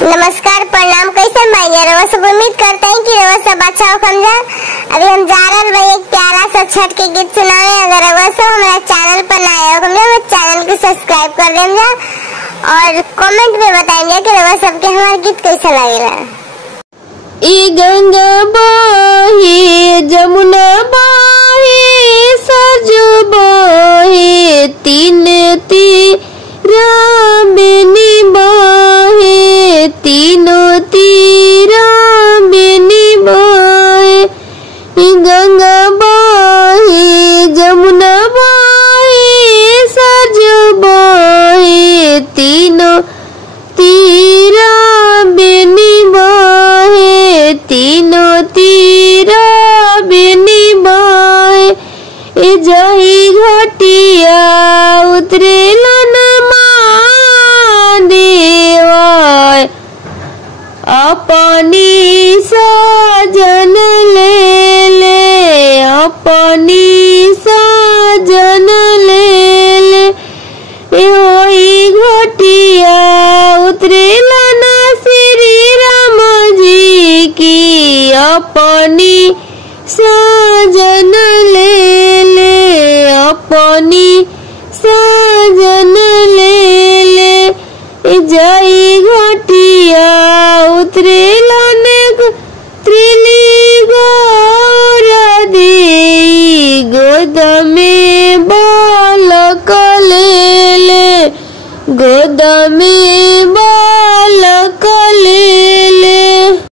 नमस्कार प्रणाम। कैसे भाई रवा सब उम्मीद करते हैं कि रवा सब अच्छा हो। समझा अभी हम जा रहे भाई एक प्यारा सा छठ के गीत सुनावे। अगर रवा सब हमारे चैनल पर नए हो समझा तो चैनल को सब्सक्राइब कर देना और कमेंट में बताएंगे कि रवा सब के हमारा गीत कैसा लगेगा। ई गंगा बहे जमुना बहे सरजू बहे तीन तीरा बेनी बहे तीनों तीरा बेनी बहे। ई गंगा बहे जमुना बहे सरजू बहे तीनों तीरा बेनी बहे तीनों तीरा बेनी बहे। ए जही घटिया उतरेलन महादेवा अपनी साजन ले ले अपनी साजन ले ले। वही घटिया उतरेलन श्री राम जी की अपनी साजन ले ले अपनी साजन ले ले। जय घटिया